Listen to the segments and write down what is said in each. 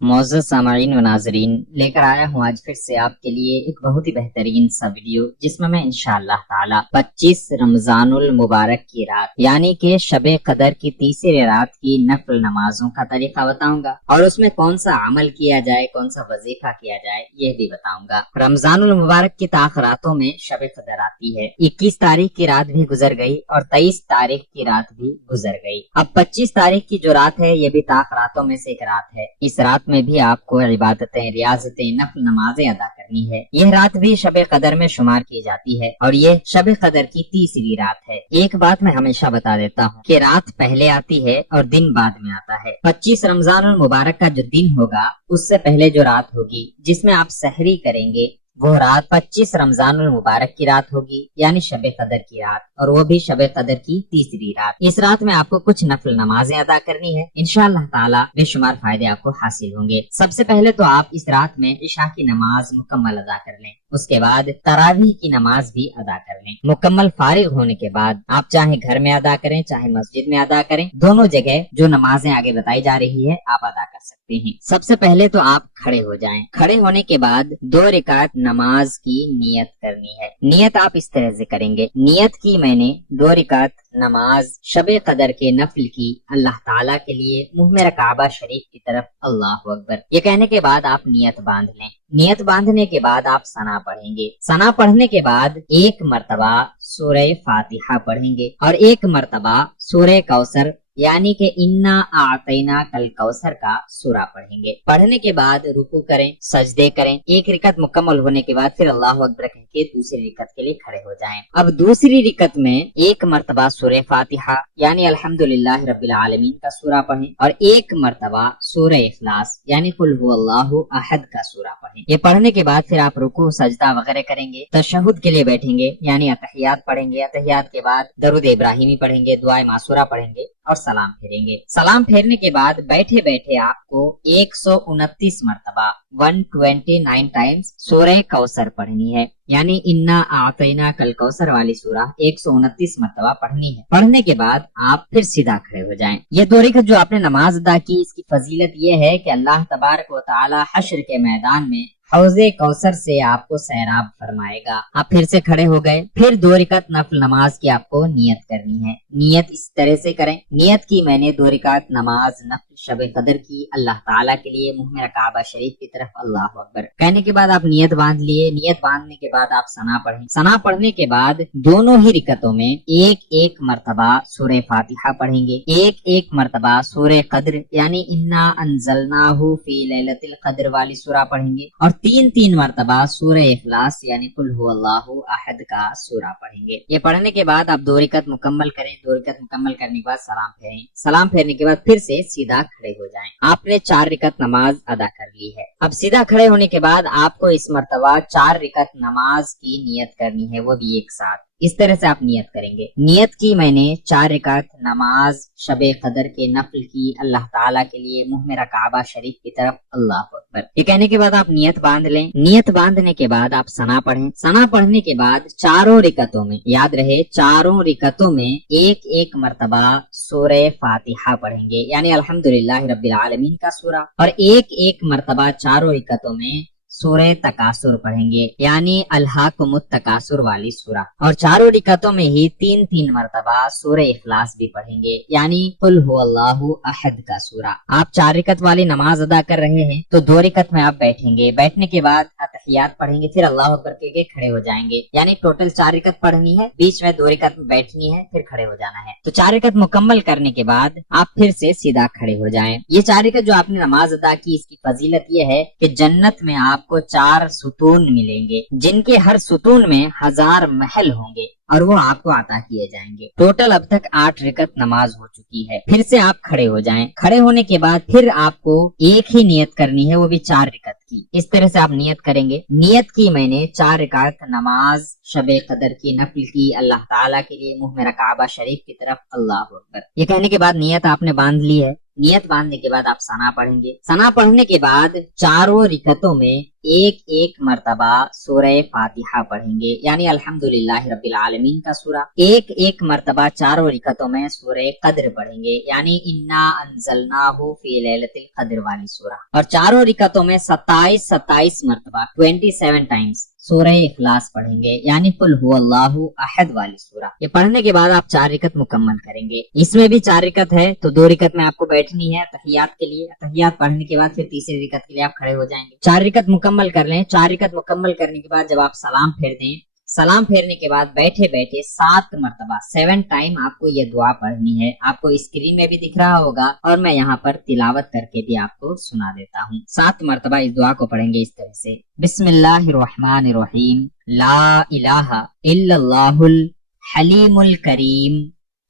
मोअज़्ज़ज़ सामईन व नाज़रीन, लेकर आया हूँ आज फिर से आपके लिए एक बहुत ही बेहतरीन सा वीडियो, जिसमें मैं इंशाअल्लाह ताला 25 रमजानुल मुबारक की रात यानी कि शबे कदर की तीसरी रात की नफल नमाजों का तरीका बताऊंगा और उसमें कौन सा अमल किया जाए, कौन सा वजीफा किया जाए, ये भी बताऊंगा। रमजानुल मुबारक की ताख रातों में शबे कदर आती है। 21 तारीख की रात भी गुजर गई और 23 तारीख की रात भी गुजर गई। अब 25 तारीख की जो रात है, ये भी ताख रातों में से एक रात है। इस रात में भी आपको इबादतें, रियाजतें, नफल नमाजें अदा करनी है। यह रात भी शबे कदर में शुमार की जाती है और ये शबे कदर की तीसरी रात है। एक बात मैं हमेशा बता देता हूँ कि रात पहले आती है और दिन बाद में आता है। 25 रमजानुल मुबारक का जो दिन होगा, उससे पहले जो रात होगी जिसमें आप सहरी करेंगे, वो रात 25 रमजानुल मुबारक की रात होगी यानी शबे कदर की रात, और वो भी शबे कदर की तीसरी रात। इस रात में आपको कुछ नफल नमाजें अदा करनी है। इंशाअल्लाह ताला बेशुमार फायदे आपको हासिल होंगे। सबसे पहले तो आप इस रात में इशा की नमाज मुकम्मल अदा कर लें। उसके बाद तरावीह की नमाज भी अदा कर लें। मुकम्मल फारिग होने के बाद आप चाहे घर में अदा करें, चाहे मस्जिद में अदा करें, दोनों जगह जो नमाजें आगे बताई जा रही है आप अदा कर सकते हैं। सबसे पहले तो आप खड़े हो जाएं। खड़े होने के बाद 2 रिकात नमाज की नियत करनी है। नियत आप इस तरह से करेंगे, नियत की मैंने 2 रिकात नमाज शबे कदर के नफल की अल्लाह ताला के लिए मुंह में काबा शरीफ की तरफ, अल्लाह अकबर। ये कहने के बाद आप नियत बांध लें। नियत बांधने के बाद आप सना पढ़ेंगे। सना पढ़ने के बाद 1 मरतबा सूरह फातिहा पढ़ेंगे और 1 मरतबा सूरह कौसर यानी कि इन्ना आतैना कल कौसर का सूरा पढ़ेंगे। पढ़ने के बाद रुकू करें, सजदे करें। 1 रिकत मुकम्मल होने के बाद फिर अल्लाह अकबर कह के दूसरी रिकत के लिए खड़े हो जाएं। अब दूसरी रिकत में 1 मरतबा सूरह फातिहा यानी अल्हम्दुलिल्लाह रब्बिल आलमीन का सूरा पढ़ें और 1 मरतबा सूरह इखलास यानी कुल हुवल्लाहु अहद का सूरा पढ़ें। ये पढ़ने के बाद फिर आप रुकू सजदा वगैरह करेंगे, तशहुद के लिए बैठेंगे यानी अतहियात पढ़ेंगे। अतहियात के बाद दरूद इब्राहिमी पढ़ेंगे, दुआए मासूरा पढ़ेंगे और सलाम फेरेंगे। सलाम फेरने के बाद बैठे बैठे आपको 129 मरतबा 129 टाइम्स सूरह कौसर पढ़नी है यानी इन्ना आतैना कल कौसर वाली सूरा 129 मरतबा पढ़नी है। पढ़ने के बाद आप फिर सीधा खड़े हो जाएं। ये 2 रिकत जो आपने नमाज अदा की, इसकी फजीलत ये है कि अल्लाह तबारक व तआला हश्र के मैदान में हौज़े कौसर से आपको सैराब फरमाएगा। आप फिर से खड़े हो गए। फिर 2 रिकत नफल नमाज की आपको नियत करनी है। नियत इस तरह से करें, नियत की मैंने 2 रिकत नमाज नफल शबे कदर की अल्लाह ताला के लिए मुंह में काबा शरीफ की तरफ, अल्लाह अकबर। कहने के बाद आप नियत बांध लिए। नियत बांधने के बाद आप सना पढ़ें। सना पढ़ने के बाद दोनों ही रिकतों में 1-1 मरतबा सूरह फातिहा पढ़ेंगे, 1-1 मरतबा सूरह कद्र यानी इन्ना अंज़लनाहु फी लैलतिल कद्र वाली सूरा पढ़ेंगे और 3-3 मरतबा सूरह इखलास यानी कुल हुवल्लाहु अहद का सूरा पढ़ेंगे। ये पढ़ने के बाद आप 2 रिकत मुकम्मल करें। 2 रिकत मुकम्मल करने के बाद सलाम फेरें। सलाम फेरने के बाद फिर से सीधा खड़े हो जाएं। आपने 4 रिकत नमाज अदा कर ली है। अब सीधा खड़े होने के बाद आपको इस मरतबा 4 रिकत नमाज की नियत करनी है, वो भी एक साथ। इस तरह से आप नियत करेंगे। नियत की मैंने 4 रिकात नमाज शबे कदर के नफल की अल्लाह ताला के लिए मुंह में काबा शरीफ की तरफ, अल्लाह अकबर। ये कहने के बाद आप नियत बांध लें। नियत बांधने के बाद आप सना पढ़ें। सना पढ़ने के बाद चारों रिकतों में, याद रहे, चारों रिकतों में 1-1 मरतबा सूरह फातिहा पढ़ेंगे यानी अल्हम्दुलिल्लाह रब्बिल आलमीन का सूरा और 1-1 मरतबा चारों रिकतों में सूरह तकासुर पढ़ेंगे यानी अल्हाकुमुत तकासुर वाली सूरा और चारों रिकतों में ही 3-3 मरतबा सूरह इखलास भी पढ़ेंगे यानी कुल हुवल्लाहु अहद का सूरा। आप 4 रिकत वाली नमाज अदा कर रहे हैं तो 2 रिकत में आप बैठेंगे। बैठने के बाद अतहियात पढ़ेंगे, फिर अल्लाह अकबर के खड़े हो जाएंगे यानी टोटल 4 रिकत पढ़नी है, बीच में 2 रिकत में बैठनी है, फिर खड़े हो जाना है। तो 4 रिकत मुकम्मल करने के बाद आप फिर से सीधा खड़े हो जाएं। ये 4 रिकत जो आपने नमाज अदा की, इसकी फजीलत ये है कि जन्नत में आपको 4 सुतून मिलेंगे जिनके हर सुतून में 1000 महल होंगे और वो आपको अता किए जाएंगे। टोटल अब तक 8 रिकत नमाज हो चुकी है। फिर से आप खड़े हो जाएं। खड़े होने के बाद फिर आपको एक ही नियत करनी है, वो भी 4 रिकत की। इस तरह से आप नियत करेंगे। नियत की मैंने 4 रिकात नमाज शबे कदर की नफल की अल्लाह ताला के लिए मुंह में काबा शरीफ की तरफ, अल्लाह अकबर। ये कहने के बाद नियत आपने बांध ली है। नियत बांधने के बाद आप सना पढ़ेंगे। सना पढ़ने के बाद चारों रिकतों में एक एक मर्तबा सूरह फातिहा पढ़ेंगे, यानी अल्हम्दुलिल्लाह रब्बिल आलमीन का सूरा। एक एक मर्तबा चारों रिकतों में सूरह कद्र पढ़ेंगे, यानी इन्ना अंज़लनाहु फी लैलतिल कद्र वाली सूरा। और चारों रिकतों में 27 मर्तबा 27 टाइम्स सूरह इखलास पढ़ेंगे, यानी कुल हुवल्लाहु अहद वाली सूरा। ये पढ़ने के बाद आप 4 रिकत मुकम्मल करेंगे। इसमें भी 4 रिकत है तो 2 रिकत में आपको बैठनी है तहियात के लिए। तहियात पढ़ने के बाद फिर तीसरी रिकत के लिए आप खड़े हो जाएंगे। 4 रिकत मुकम्मल कर लें। 4 रिकत मुकम्मल करने के बाद जब आप सलाम फेर दें, सलाम फेरने के बाद बैठे बैठे 7 मर्तबा 7 टाइम आपको ये दुआ पढ़नी है। आपको स्क्रीन में भी दिख रहा होगा और मैं यहाँ पर तिलावत करके भी आपको सुना देता हूँ। 7 मर्तबा इस दुआ को पढ़ेंगे इस तरह से। बिस्मिल्लाहिर्रहमानिर्रहीम। ला इलाहा इल्लल्लाहुल हलीमुल करीम।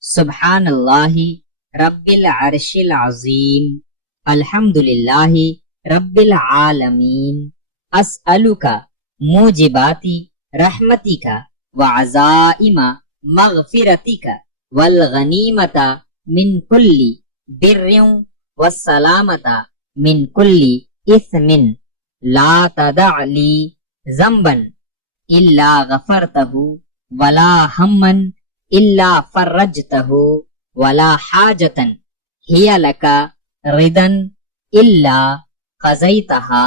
सुब्हानल्लाहि रब्बिल अर्शिल अज़ीम। अल्हम्दुलिल्लाहि रब्बिल आलमीन। अस्अलुका मुजिबाती रहमतिका व अज़ाइमा मग़फ़िरतिका वल गनीमता मिन कुल्ली बिर्रिन व सलामता मिन कुल्ली इस्मिन ला तदअ ली ज़ंबन इल्ला गफ़रतहु वला हम्मन इल्ला फ़र्रजतहु वला हाजतन हिया लका रिदन इल्ला क़ज़ैतहा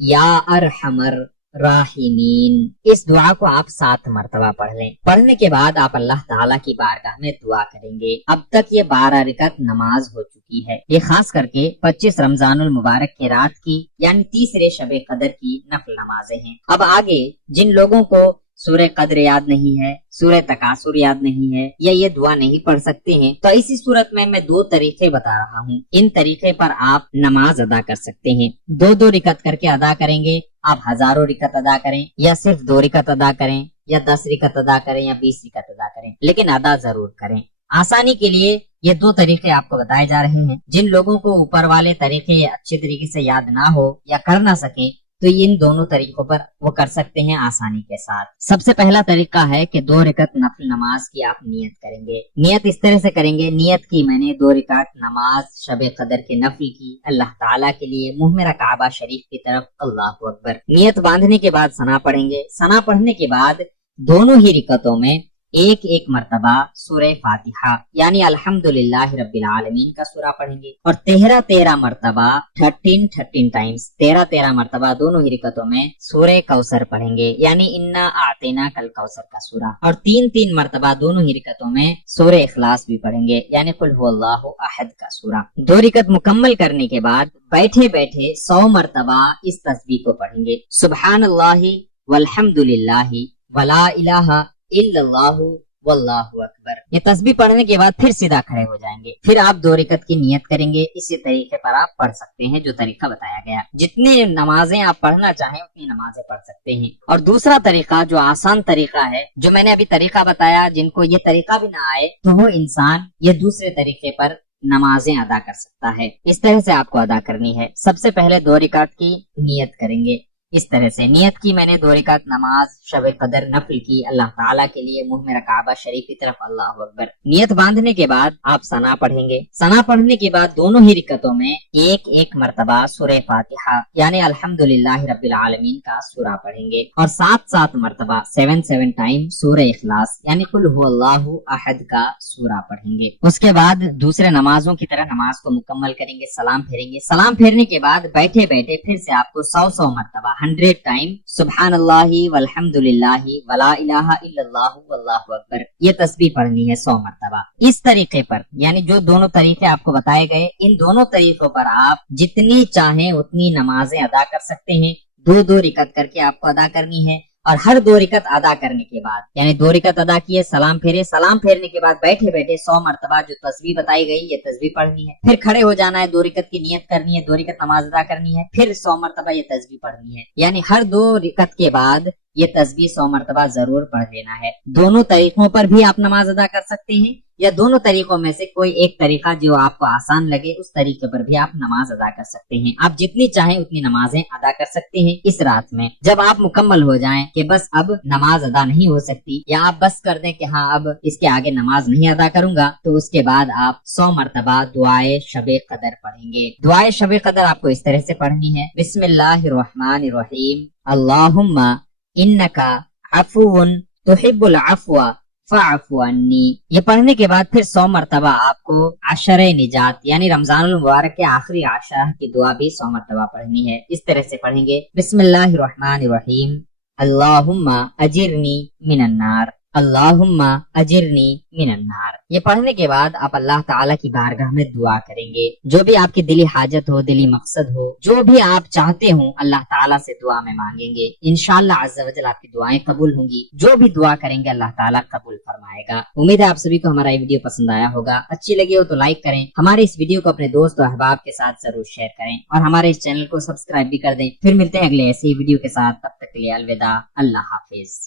या अरहमर राहिमीन। इस दुआ को आप 7 मर्तबा पढ़ लें। पढ़ने के बाद आप अल्लाह ताला की बारगाह में दुआ करेंगे। अब तक ये 12 रिकत नमाज हो चुकी है। ये खास करके 25 रमजानुल मुबारक की रात की यानी तीसरे शबे कदर की नफल नमाजें हैं। अब आगे जिन लोगों को सूरह कद्र याद नहीं है, सूरह तकासुर याद नहीं है या ये दुआ नहीं पढ़ सकते हैं, तो इसी सूरत में मैं 2 तरीके बता रहा हूँ। इन तरीके पर आप नमाज अदा कर सकते हैं। 2-2 रिकत करके अदा करेंगे। आप हजारों रिकत अदा करें या सिर्फ 2 रिकत अदा करें या 10 रिकत अदा करें या 20 रिकत अदा करें, लेकिन अदा जरूर करें। आसानी के लिए ये 2 तरीके आपको बताए जा रहे हैं। जिन लोगों को ऊपर वाले तरीके अच्छे तरीके से याद ना हो या कर ना सके तो इन दोनों तरीकों पर वो कर सकते हैं आसानी के साथ। सबसे पहला तरीका है कि 2 रिकत नफल नमाज की आप नियत करेंगे। नियत इस तरह से करेंगे, नियत की मैंने 2 रिकत नमाज शबे कदर के नफल की अल्लाह ताला के लिए, मुंह मेरा काबा शरीफ की तरफ, अल्लाहु अकबर। नियत बांधने के बाद सना पढ़ेंगे। सना पढ़ने के बाद दोनों ही रिकतों में एक एक मर्तबा सूरह फातिहा यानी अल्हम्दुलिल्लाह रब्बिल आलमीन का सूरा पढ़ेंगे और 13 मर्तबा 13 टाइम्स 13 मर्तबा दोनों ही रिकतों में सूरह कौसर पढ़ेंगे, यानी इन्ना आतेना कल कौसर का सूरा। और 3 मर्तबा दोनों ही रिकतों में सूरह इखलास भी पढ़ेंगे, यानी कुल हुवल्लाहु अहद का सूरा। 2 रिकत मुकम्मल करने के बाद बैठे बैठे 100 मर्तबा इस तस्बीह को पढ़ेंगे। सुब्हानल्लाहि वल्हम्दुलिल्लाहि वला इलाहा इल्लल्लाहु वल्लाहु अकबर। ये तस्बीह पढ़ने के बाद फिर सीधा खड़े हो जाएंगे। फिर आप 2 रिकत की नियत करेंगे। इसी तरीके पर आप पढ़ सकते हैं जो तरीका बताया गया। जितनी नमाजें आप पढ़ना चाहें उतनी नमाजें पढ़ सकते हैं। और दूसरा तरीका जो आसान तरीका है, जो मैंने अभी तरीका बताया, जिनको ये तरीका भी ना आए तो वो इंसान ये दूसरे तरीके पर नमाजें अदा कर सकता है। इस तरह से आपको अदा करनी है। सबसे पहले 2 रिकात की नियत करेंगे। इस तरह से नियत की मैंने 2 रिकात नमाज शब कदर नफल की अल्लाह ताला के लिए, मुंह मेरा काबा शरीफ की तरफ, अल्लाहु अकबर। नियत बांधने के बाद आप सना पढ़ेंगे। सना पढ़ने के बाद दोनों ही रिकतों में एक एक मर्तबा सूरह फातिहा यानी अल्हम्दुलिल्लाह रब्बिल आलमीन का सूरा पढ़ेंगे और 7 मर्तबा 7 टाइम सूरह इखलास यानी कुल हुवल्लाहु अहद का सूरा पढ़ेंगे। उसके बाद दूसरे नमाजों की तरह नमाज को मुकम्मल करेंगे, सलाम फेरेंगे। सलाम फेरने के बाद बैठे बैठे फिर से आपको 100 मर्तबा 100 टाइम सुब्हानल्लाहि वल्हम्दुलिल्लाहि वला इलाहा इल्लल्लाहु वल्लाहु अकबर ये तस्बीह पढ़नी है 100 मर्तबा। इस तरीके पर यानी जो दोनों तरीके आपको बताए गए, इन दोनों तरीकों पर आप जितनी चाहें उतनी नमाजें अदा कर सकते हैं। 2 रिकत करके आपको अदा करनी है और हर 2 रिकत अदा करने के बाद यानी 2 रिकत अदा किए, सलाम फेरे, सलाम फेरने के बाद बैठे बैठे 100 मर्तबा जो तस्बीह बताई गई ये तस्बीह पढ़नी है। फिर खड़े हो जाना है, 2 रिकत की नियत करनी है, 2 रिकत नमाज अदा करनी है, फिर 100 मर्तबा ये तस्बीह पढ़नी है। यानी हर 2 रिकत के बाद ये तस्बीह 100 मरतबा जरूर पढ़ लेना है। दोनों तरीकों पर भी आप नमाज अदा कर सकते हैं, या दोनों तरीकों में से कोई एक तरीका जो आपको आसान लगे उस तरीके पर भी आप नमाज अदा कर सकते हैं। आप जितनी चाहें उतनी नमाजें अदा कर सकते हैं इस रात में। जब आप मुकम्मल हो जाएं कि बस अब नमाज अदा नहीं हो सकती, या आप बस कर दें कि हाँ अब इसके आगे नमाज नहीं अदा करूंगा, तो उसके बाद आप 100 मरतबा दुआए शबे कदर पढ़ेंगे। दुआए शबे कदर आपको इस तरह से पढ़नी है, बिस्मिल्लाहिर्रहमानिर्रहीम, अल्लाहुम्मा इन्नका अफुवन तुहिब्बुल अफ़्व फ़अफ़ु अन्नी। ये पढ़ने के बाद फिर 100 मरतबा आपको अशरे निजात यानी रमजानुल मुबारक के आखिरी आशरा की दुआ भी 100 मरतबा पढ़नी है। इस तरह से पढ़ेंगे, बिस्मिल्लाहिर्रहमानिर्रहीम, अल्लाहुम्मा अजिरनी मिनन्नार, अल्लाहुम्मा अजिरनी मिनन्नार। ये पढ़ने के बाद आप अल्लाह ताला की बारगाह में दुआ करेंगे। जो भी आपकी दिली हाजत हो, दिली मकसद हो, जो भी आप चाहते हो, अल्लाह ताला से दुआ में मांगेंगे। इंशाअल्लाह अज़्ज़ा वजल आपकी दुआएं कबूल होंगी। जो भी दुआ करेंगे अल्लाह ताला कबूल फरमाएगा। उम्मीद है आप सभी को हमारा ये वीडियो पसंद आया होगा। अच्छी लगी हो तो लाइक करें, हमारे इस वीडियो को अपने दोस्त और अहबाब के साथ जरूर शेयर करें, और हमारे इस चैनल को सब्सक्राइब भी कर दें। फिर मिलते हैं अगले ऐसे ही वीडियो के साथ, तब तक के लिए अलविदा, अल्लाह हाफिज।